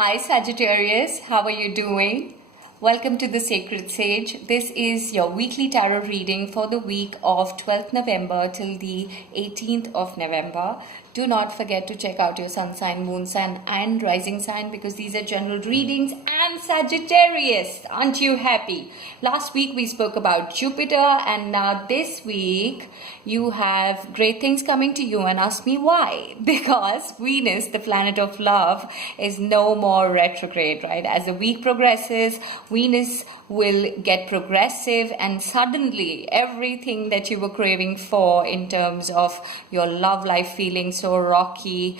Hi Sagittarius, how are you doing? Welcome to the Sacred Sage. This is your weekly tarot reading for the week of 12th November till the 18th of November. Do not forget to check out your sun sign, moon sign and rising sign because these are general readings. And Sagittarius, aren't you happy? Last week we spoke about Jupiter and now this week you have great things coming to you, and ask me why. Because Venus, the planet of love, is no more retrograde, right? As the week progresses, Venus will get progressive and suddenly everything that you were craving for in terms of your love life feeling so rocky,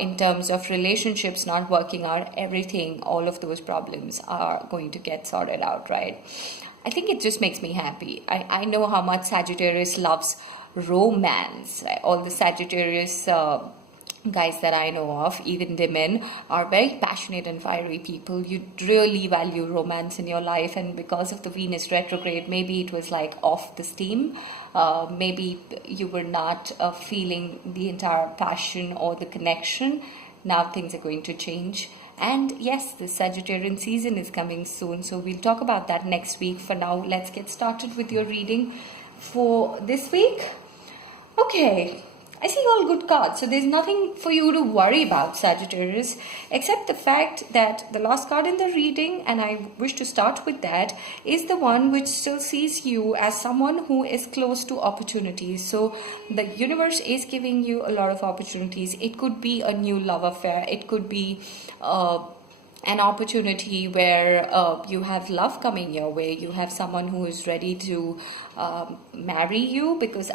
in terms of relationships not working out, everything, all of those problems are going to get sorted out, right? I think it just makes me happy. I know how much Sagittarius loves romance. Right? All the Sagittarius guys that I know of, even the men, are very passionate and fiery people. You really value romance in your life, and because of the Venus retrograde, maybe it was like off the steam. Maybe you were not feeling the entire passion or the connection. Now things are going to change. And yes, the Sagittarian season is coming soon, so we'll talk about that next week. For now, let's get started with your reading for this week. Okay, I see all good cards, so there's nothing for you to worry about, Sagittarius, except the fact that the last card in the reading, and I wish to start with that, is the one which still sees you as someone who is close to opportunities. So the universe is giving you a lot of opportunities. It could be a new love affair. It could be an opportunity where you have love coming your way. You have someone who is ready to marry you, because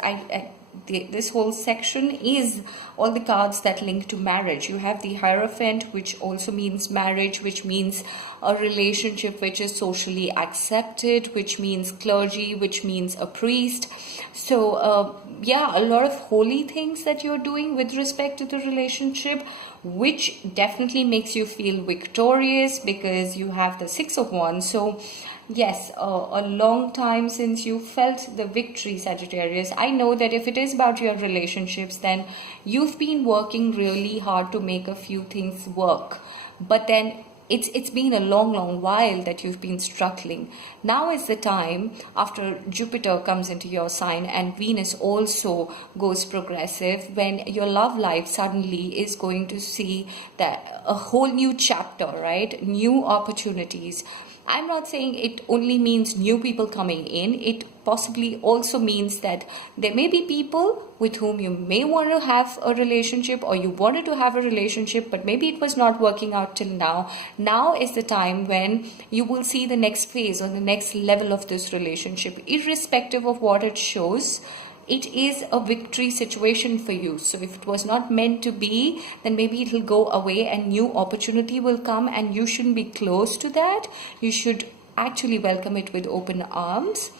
this whole section is all the cards that link to marriage. You have the Hierophant, which also means marriage, which means a relationship which is socially accepted, which means clergy, which means a priest. So yeah, a lot of holy things that you're doing with respect to the relationship, which definitely makes you feel victorious because you have the Six of Wands. So yes, a long time since you felt the victory, Sagittarius. I know that if it is about your relationships, then you've been working really hard to make a few things work. But then it's been a long while that you've been struggling. Now is the time, after Jupiter comes into your sign and Venus also goes progressive, when your love life suddenly is going to see that a whole new chapter, right? New opportunities. I'm not saying it only means new people coming in. It possibly also means that there may be people with whom you may want to have a relationship, or you wanted to have a relationship, but maybe it was not working out till now. Now is the time when you will see the next phase or the next level of this relationship, irrespective of what it shows. It is a victory situation for you. So if it was not meant to be, then maybe it will go away and new opportunity will come, and you shouldn't be close to that. You should actually welcome it with open arms.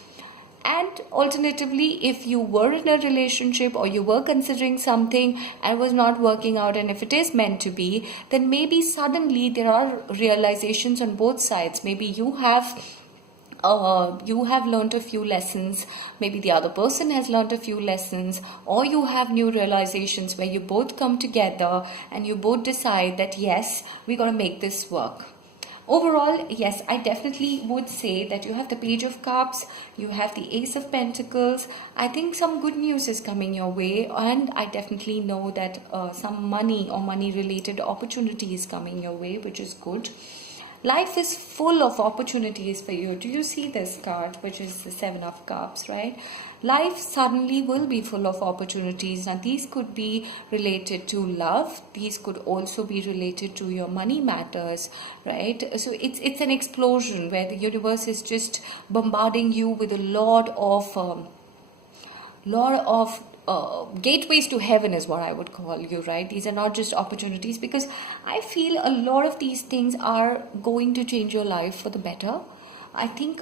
And alternatively, if you were in a relationship or you were considering something and was not working out, and if it is meant to be, then maybe suddenly there are realizations on both sides. Maybe you have learned a few lessons, maybe the other person has learned a few lessons, or you have new realizations where you both come together and you both decide that yes, we're going to make this work. Overall, yes, I definitely would say that you have the Page of Cups, you have the Ace of Pentacles. I think some good news is coming your way, and I definitely know that some money or money related opportunity is coming your way, which is good. Life is full of opportunities for you. Do you see this card, which is the Seven of Cups, right? Life suddenly will be full of opportunities. Now, these could be related to love. These could also be related to your money matters, right? So it's an explosion where the universe is just bombarding you with a lot of gateways to heaven is what I would call you, right? These are not just opportunities, because I feel a lot of these things are going to change your life for the better. I think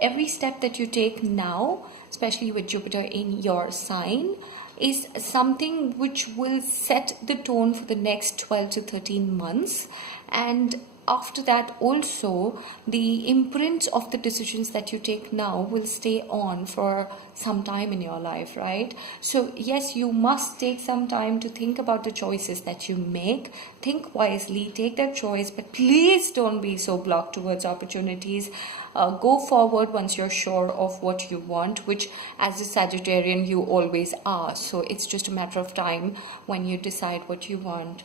every step that you take now, especially with Jupiter in your sign, is something which will set the tone for the next 12 to 13 months. And after that also, the imprint of the decisions that you take now will stay on for some time in your life, right? So yes, you must take some time to think about the choices that you make. Think wisely, take that choice, but please don't be so blocked towards opportunities. Go forward once you're sure of what you want, which as a Sagittarian you always are. So it's just a matter of time when you decide what you want.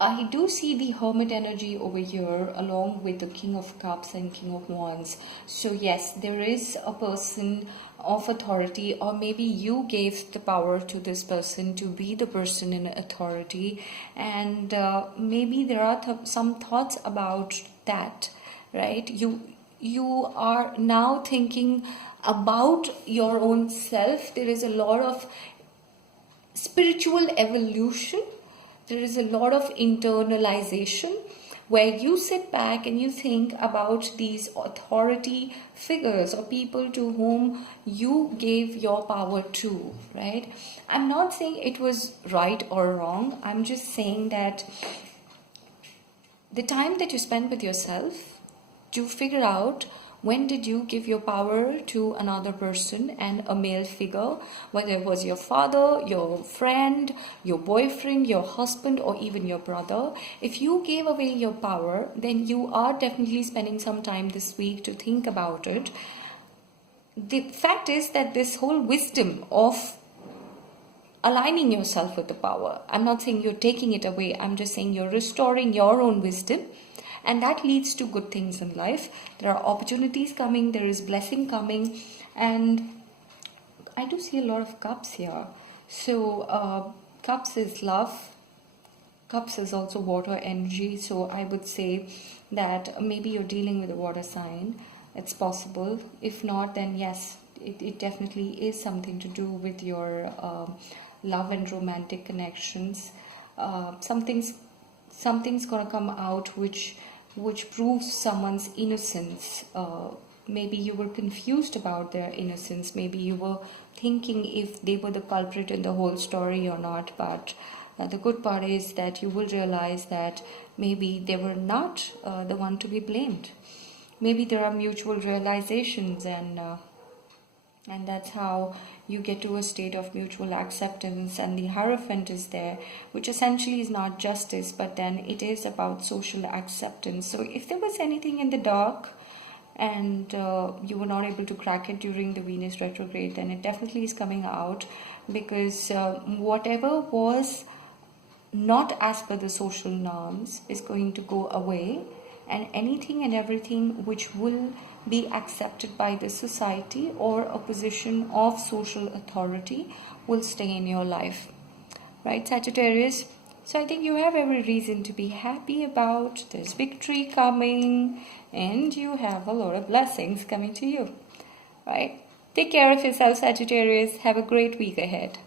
I do see the Hermit energy over here along with the King of Cups and King of Wands. So yes, there is a person of authority, or maybe you gave the power to this person to be the person in authority, and maybe there are some thoughts about that, right? You are now thinking about your own self. There is a lot of spiritual evolution. There is a lot of internalization where you sit back and you think about these authority figures or people to whom you gave your power to, right? I'm not saying it was right or wrong. I'm just saying that the time that you spend with yourself to figure out when did you give your power to another person and a male figure, whether it was your father, your friend, your boyfriend, your husband, or even your brother. If you gave away your power, then you are definitely spending some time this week to think about it. The fact is that this whole wisdom of aligning yourself with the power, I'm not saying you're taking it away, I'm just saying you're restoring your own wisdom. And that leads to good things in life. There are opportunities coming, there is blessing coming, and I do see a lot of cups here. So cups is love, cups is also water energy. So I would say that maybe you're dealing with a water sign. It's possible. If not, then yes, it definitely is something to do with your love and romantic connections. Something's gonna come out which proves someone's innocence. Maybe you were confused about their innocence. Maybe you were thinking if they were the culprit in the whole story or not. But the good part is that you will realize that maybe they were not the one to be blamed. Maybe there are mutual realizations, and that's how you get to a state of mutual acceptance. And the Hierophant is there, which essentially is not justice, but then it is about social acceptance. So if there was anything in the dark and you were not able to crack it during the Venus retrograde, then it definitely is coming out, because whatever was not as per the social norms is going to go away, and anything and everything which will be accepted by the society or a position of social authority will stay in your life, right, Sagittarius? So I think you have every reason to be happy about this victory coming, and you have a lot of blessings coming to you, right? Take care of yourself, Sagittarius. Have a great week ahead.